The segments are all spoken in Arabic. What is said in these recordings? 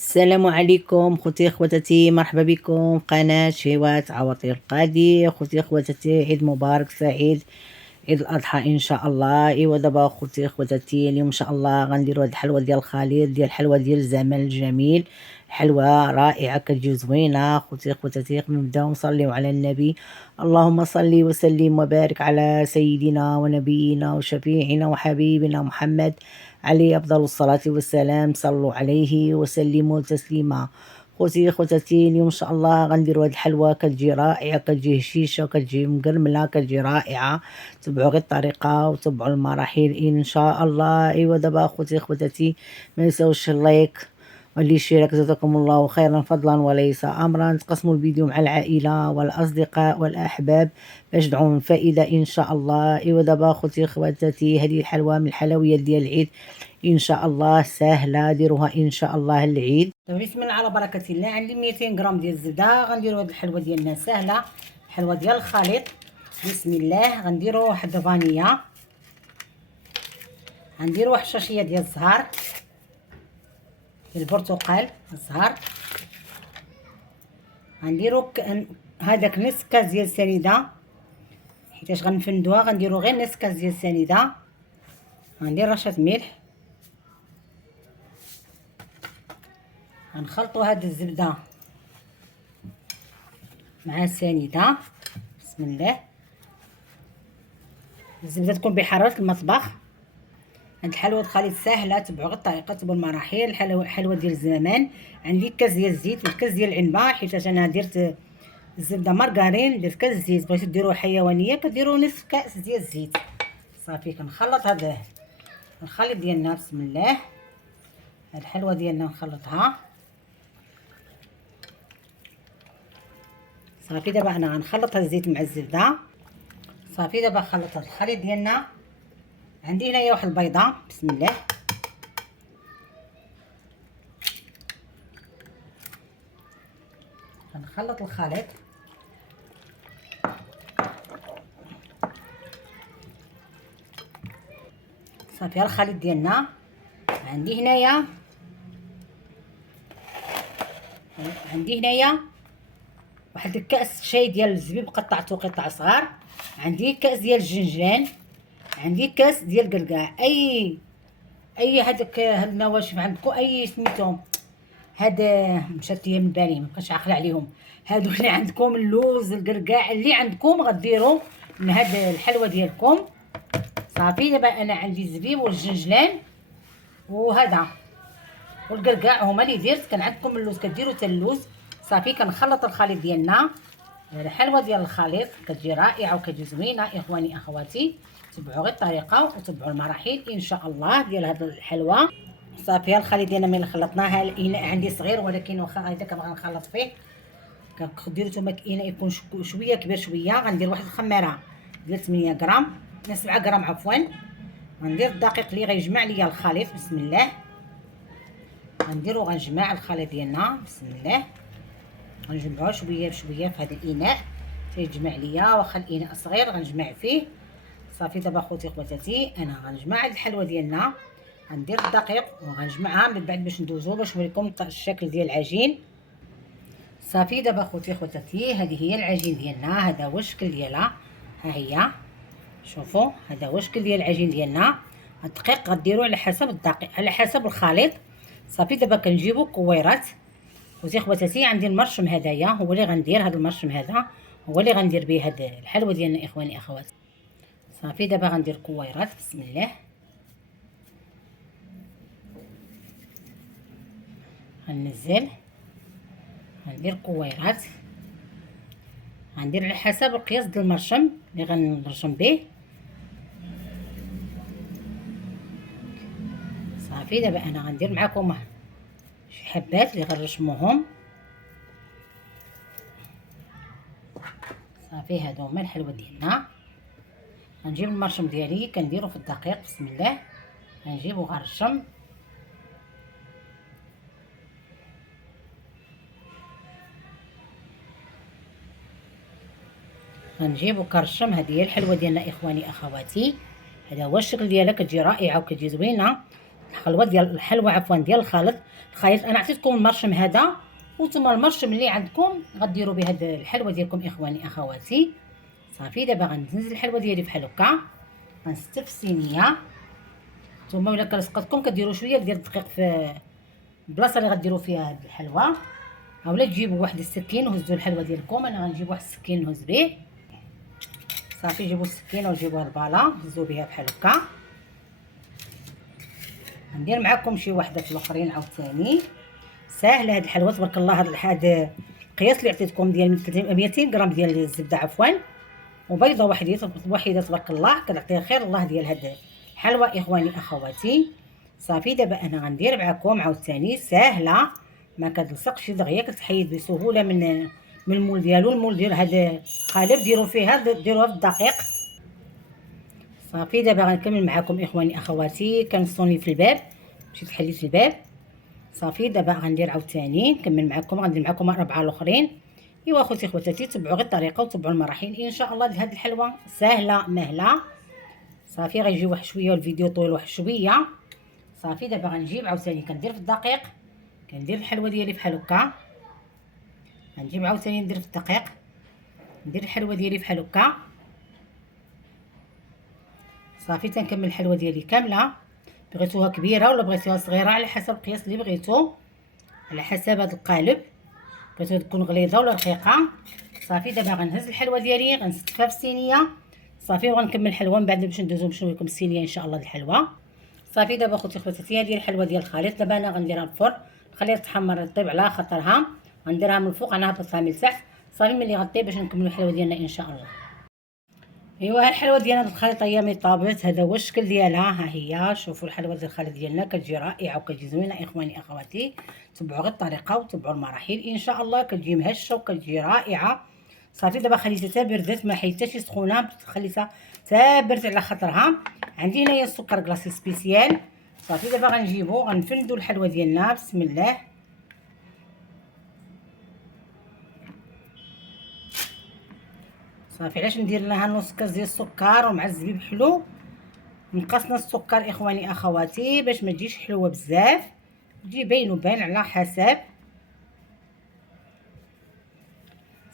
السلام عليكم خوتي خواتاتي، مرحبا بكم في قناة شهوات عواطير القادي. خوتي خواتاتي، عيد مبارك سعيد، عيد الاضحى ان شاء الله. ايوا دابا خوتي خواتاتي، اليوم ان شاء الله غنديروا هاد الحلوه ديال الخليط، ديال الحلوه ديال الزمن الجميل. حلوه رائعه كتجي زوينه. خوتي خواتاتي، نبداو نصليو على النبي. اللهم صل وسلم وبارك على سيدنا ونبينا وشفيعنا وحبيبنا محمد، عليه افضل الصلاه والسلام. صلوا عليه وسلموا تسليما. خوتي خواتاتي، اليوم ان شاء الله غنديروا هاد الحلوه، كتجي رائعه، كتجي هشيشه، كتجي مقرمله، كتجي رائعه. تبعوا غير الطريقه وتبعوا المراحل ان شاء الله. ايوا دابا خوتي خواتاتي، ما نساوش اللايك واللي يشارك جزاكم الله خيرا فضلا وليس امرا. تقسموا الفيديو مع العائله والاصدقاء والاحباب باش تدعوا الفائده ان شاء الله. ايوا دابا خوتي خواتاتي، هذه الحلوه من الحلويات ديال العيد ان شاء الله، سهله، ديروها ان شاء الله العيد. بسم الله على بركه الله. عندي 200 غرام ديال الزبده. غنديروا هذه الحلوه ديالنا سهله، الحلوه ديال الخليط. بسم الله. غنديروا واحد فانيلا، غنديروا واحد الشاشيه ديال الزهر، ديال البرتقال الزهر. غنديروا هذاك نص كاس ديال السنيده، حيتاش غنفندوها. غنديروا غير نص كاس ديال السنيده. غندير رشه ملح. غنخلطوا هاد الزبده مع السنيده. بسم الله. الزبده تكون بحراره المطبخ. هاد الحلوه الخليط ساهله، تبعوا غير الطريقه، تبعوا المراحل. حلوه ديال الزمان. عندي كاس ديال الزيت وكاس ديال العنبه، حيت انا درت الزبده مارغرين، درت كاس الزيت. بغيتو ديروا حيوانيه كديروا نصف كاس ديال الزيت. صافي. كنخلط هذا الخليط ديالنا. بسم الله. هاد الحلوه ديالنا نخلطها. صافي. دابا انا غنخلط هاد الزيت مع الزبده. صافي. دابا خلطت هاد الخليط ديالنا. عندي هنايا واحد البيضه. بسم الله. غنخلط الخليط. صافي. الخليط ديالنا. عندي هنايا واحد الكاس شاي ديال الزبيب، قطعته قطع صغار. عندي كاس ديال الجنجلان. عندي كاس ديال القرقاع. اي هاد النواشف عندكم، اي سميتهم، هاد مشات ليا من بالي، مابقيتش عاقله عليهم. هادو اللي عندكم، اللوز، القرقاع، اللي عندكم غديروا من هاد الحلوه ديالكم. صافي. دابا انا عندي الزبيب والجنجلان وهذا والقرقاع هما اللي درت. كان عندكم اللوز كديروا حتى اللوز. صافي. كنخلط الخليط ديالنا. الحلوه ديال الخليط كتجي رائعه وكتجي زوينه. اخواني اخواتي، تبعوا غير الطريقه وتبعوا المراحل ان شاء الله ديال هاد الحلوه. صافي. الخليط ديالنا ملي خلطناه، الاناء عندي صغير، ولكن واخا هذا كنبغي نخلط فيه، كديروا نتوما الاناء يكون شويه كبير شويه. غندير واحد الخميره ديال 8 غرام، 7 غرام عفوا. غندير الدقيق اللي غيجمع ليا الخليط. بسم الله. غنجمع الخليط ديالنا. بسم الله. غنجمعوه شويه بشويه في هذا الاناء تيجمع ليا. واخا الاناء صغير غنجمع فيه. صافي. دابا خوتي خواتاتي، انا غنجمع هاد الحلوه ديالنا. غندير الدقيق وغنجمعها من بعد باش ندوزو باش نوريكم الشكل ديال العجين. صافي. دابا خوتي خواتاتي، هذه هي العجين ديالنا. هذا هو الشكل ديالها. ها هي، شوفوا، هذا هو الشكل ديال العجين ديالنا. الدقيق غديروا على حسب الدقيق، على حسب الخليط. صافي. دابا كنجيبوا كويرات. خوتي خواتاتي، عندي المرشم هدايا، هو اللي غندير. هذا المرشم هذا هو اللي غندير به هاد الحلوه ديالنا اخواني اخواتي. صافي. دابا غندير كويرات. بسم الله. غنزل، غندير كويرات. غندير على حسب القياس ديال المرشم اللي غنرشم به. صافي. دابا انا غندير معكم شي حبات اللي غنرشموهم. صافي. هادو هما الحلوه ديالنا. غنجيب المرشم ديالي كنديرو في الدقيق. بسم الله. غنجيب وغنرشم. غنجيب وكنرشم. هذه هي الحلوه ديالنا اخواني اخواتي. هذا هو الشكل ديالها. كتجي رائعه وكتجي زوينه الخلوه ديال الحلوه عفوا ديال الخليط. انا عطيتكم المرشم هذا، وانتم المرشم اللي عندكم غديروا به هاد الحلوه ديالكم اخواني اخواتي. صافي دابا غنزل الحلوه ديالي بحال هكا، غنستف في الصينيه. نتوما الا كرسقتكم كديروا شويه ديال الدقيق في البلاصه اللي غديروا فيها هاد الحلوه، اولا تجيبوا واحد السكين وهزوا الحلوه ديالكم. انا غنجيب واحد السكين نهز به. صافي جيبوا السكينه وجيبوا الباله هزوا بها بحال هكا. غندير معكم شي وحدات الاخرين عاوتاني. ساهله هاد الحلوه تبارك الله. هاد القياس اللي عطيتكم ديال 200 غرام ديال الزبده عفوا، وبيضه وحده تبارك الله كتعطيها خير الله ديال هاد الحلوه اخواني اخواتي. صافي دابا انا غندير معكم عاوتاني ساهله، ما كتلصقش دغيا، كتحيد بسهوله من المول ديالو. المول ديال هاد القالب ديروها بالدقيق. صافي دابا غنكمل معكم اخواني اخواتي. كنصوني في الباب، مشيت حليت الباب. صافي دابا غندير عاوتاني نكمل معكم، غندير معكم 4 الاخرين. ايوا اخوتي خواتاتي تبعوا غير الطريقه وتبعوا المراحل ان شاء الله. هاد الحلوه ساهله مهله. صافي غيجي واحد شويه الفيديو طويل واحد شويه. صافي دابا غنجيب عاوتاني كندير في الدقيق، كندير الحلوه ديالي بحال هكا. غنجيب عاوتاني ندير في الدقيق، ندير الحلوه ديالي بحال هكا. صافي تنكمل الحلوه ديالي كامله. بغيتوها كبيره ولا بغيتوها صغيره على حسب القياس اللي بغيتو، على حسب هذا القالب. بغيتو تكون غليظه ولا رقيقه. صافي دابا غنهز الحلوه ديالي غنستفها في الصينيه. صافي وغنكمل الحلوه من بعد باش ندوزو باش نوريكم الصينيه ان شاء الله الحلوه. صافي دابا خوتي خواتاتي هذه الحلوه ديال الخليط. دابا انا غنديرها في الفرن نخليها تحمر طيب على خاطرها. غنديرها من الفوق غنهبطها من تحت. صافي ملي غطيب باش نكملوا الحلوه ديالنا ان شاء الله. ايوا الحلوه ديالنا الخليط هي مي طابت. هذا هو الشكل ديالها، ها هي. شوفوا الحلوه ديال الخليط ديالنا كتجي رائعه وكتجي زوينه اخواني اخواتي. تبعوا غير الطريقه وتبعوا المراحل ان شاء الله كتجي مهشه وكتجي رائعه. صافي دابا خليتها حتى بردت، ما حيدتهاش سخونه، خليتها حتى بردت على خاطرها. عندي هنايا السكر كلاصي سبيسيال. صافي دابا غنجيبو غنفندو الحلوه ديالنا بسم الله. صافي علاش ندير لها نص كاس ديال السكر ومع الزبيب حلو. نقصنا السكر اخواني اخواتي باش ما تجيش حلوه بزاف، تجي باين وباين على حسب.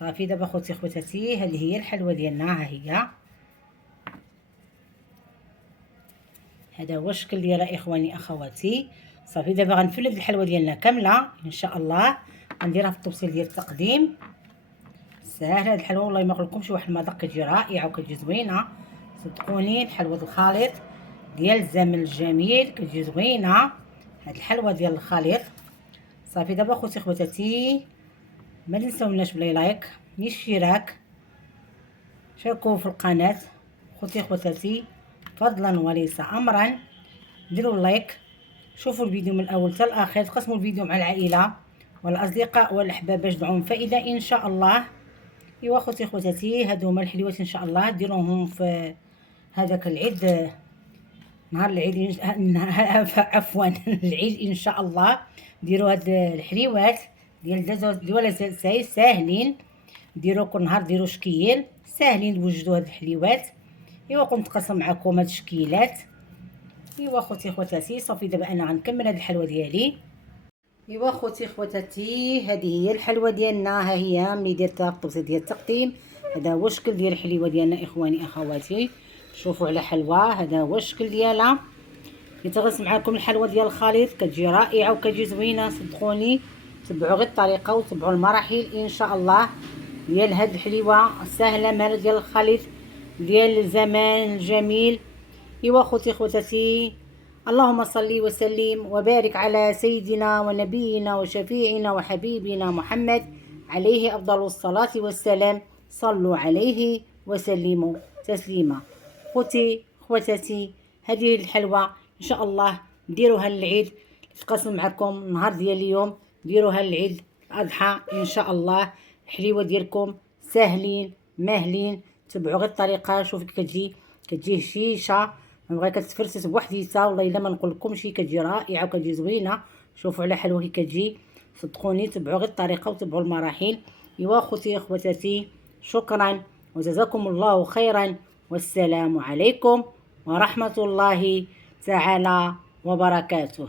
صافي دابا خوتي خواتاتي هذه هي الحلوه ديالنا، ها هي. هذا هو الشكل ديالها اخواني اخواتي. صافي دابا غنفلد الحلوه ديالنا كامله ان شاء الله. غنديرها في الطبسيل ديال التقديم. ساهله هاد الحلوه والله ما نقولكمش، واحد المذاق كتجي رائعه وكتجي زوينه صدقوني. الحلوه الخليط ديال الزمن الجميل كتجي زوينه هاد الحلوه ديال الخليط. صافي دابا خوتي خواتاتي ما تنساوناش بلي لايك ني الاشتراك، شاركوا في القناه خوتي خواتاتي فضلا وليس امرا. ديروا اللايك، شوفوا الفيديو من الاول حتى الاخر، تقسموا الفيديو مع العائله والاصدقاء والاحباب باش تدعموا فائده ان شاء الله. ايوا خوتي خواتاتي هادو هما الحلويات ان شاء الله ديروهم في هذاك العيد، نهار العيد عفوا العيد ان شاء الله. ديروا هاد الحليوات ديال دول ساهلين. ديروا كل نهار ديروا شكيل ساهلين توجدوا هاد الحليوات. ايوا كنت نتقاسم معكم هاد الشكيلات. ايوا خوتي خواتاتي صافي دابا انا غنكمل هاد الحلوه ديالي. ايوا خوتي خواتاتي هذه هي الحلوه ديالنا، ها هي ملي درتها في الطبسيل ديال التقديم. هذا هو الشكل ديال الحليوه ديالنا اخواني اخواتي. شوفوا على حلوه، هذا هو الشكل ديالها. يتغرس معكم الحلوه ديال الخليط كتجي رائعه وكتجي زوينه صدقوني. تبعوا غير الطريقه وتبعوا المراحل ان شاء الله ديال هاد الحليوه السهله مال ديال الخليط ديال الزمان الجميل. ايوا خوتي خواتاتي اللهم صل وسلم وبارك على سيدنا ونبينا وشفيعنا وحبيبنا محمد عليه افضل الصلاه والسلام. صلوا عليه وسلموا تسليما. خوتي خواتاتي هذه الحلوه ان شاء الله ديروها للعيد، تقاسم معكم النهار ديال اليوم ديروها للعيد الاضحى ان شاء الله. الحليوه ديالكم ساهلين ماهلين. تبعوا غير الطريقه. شوفي كتجي هشيشه ما كتفرسس بوحديتها والله الا ما نقولكمش كتجي رائعه وكتجي زوينه. شوفوا على حلوه كي كتجي صدقوني. تبعوا غير الطريقه وتبعوا المراحل. ايوا خوتي خواتاتي شكرا وجزاكم الله خيرا والسلام عليكم ورحمه الله تعالى وبركاته.